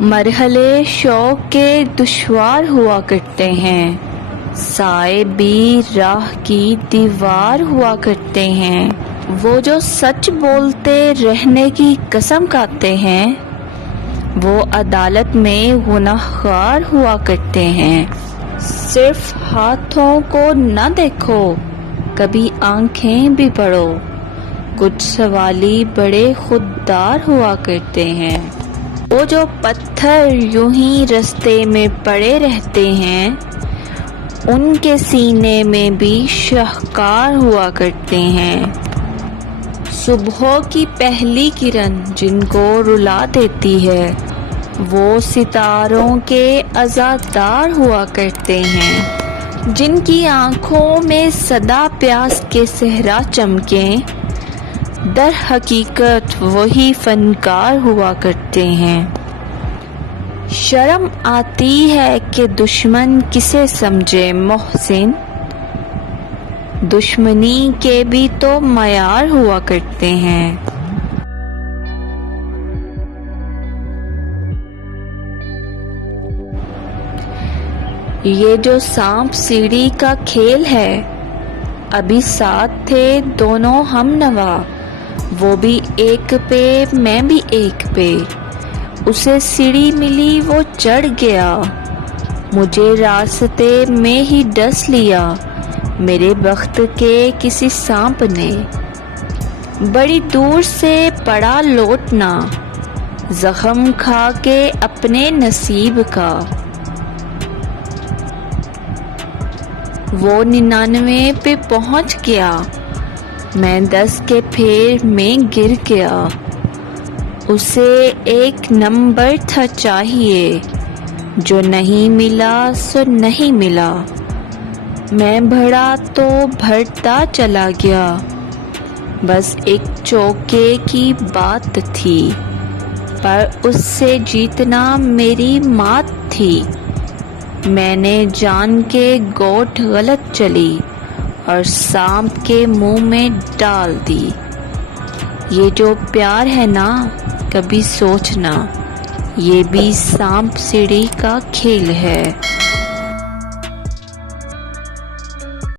مرحلے شوق کے دشوار ہوا کرتے ہیں، سائے بھی راہ کی دیوار ہوا کرتے ہیں۔ وہ جو سچ بولتے رہنے کی قسم کھاتے ہیں، وہ عدالت میں گنہگار ہوا کرتے ہیں۔ صرف ہاتھوں کو نہ دیکھو، کبھی آنکھیں بھی پڑھو۔ کچھ سوالی بڑے خوددار ہوا کرتے ہیں۔ وہ جو پتھر یوں ہی رستے میں پڑے رہتے ہیں، ان کے سینے میں بھی شاہکار ہوا کرتے ہیں۔ صبح کی پہلی کرن جن کو رلا دیتی ہے، وہ ستاروں کے عزادار ہوا کرتے ہیں۔ جن کی آنکھوں میں سدا پیاس کے صحرا چمکیں، در حقیقت وہی فنکار ہوا کرتے ہیں۔ شرم آتی ہے کہ دشمن کسے سمجھے محسن، دشمنی کے بھی تو معیار ہوا کرتے ہیں۔ یہ جو سانپ سیڑھی کا کھیل ہے، ابھی ساتھ تھے دونوں ہم نوا، وہ بھی ایک پہ میں بھی ایک پہ، اسے سیڑھی ملی وہ چڑھ گیا، مجھے راستے میں ہی ڈس لیا میرے بخت کے کسی سانپ نے۔ بڑی دور سے پڑا لوٹنا، زخم کھا کے اپنے نصیب کا۔ وہ 99 پہ پہنچ گیا، میں 10 کے پھیر میں گر گیا۔ اسے 1 نمبر تھا چاہیے، جو نہیں ملا سو نہیں ملا۔ میں بڑھا تو بڑھتا چلا گیا، بس ایک چوکے کی بات تھی، پر اس سے جیتنا میری مات تھی۔ میں نے جان کے گوٹ غلط چلی اور سانپ کے منہ میں ڈال دی۔ یہ جو پیار ہے نا، کبھی سوچنا، یہ بھی سانپ سیڑھی کا کھیل ہے۔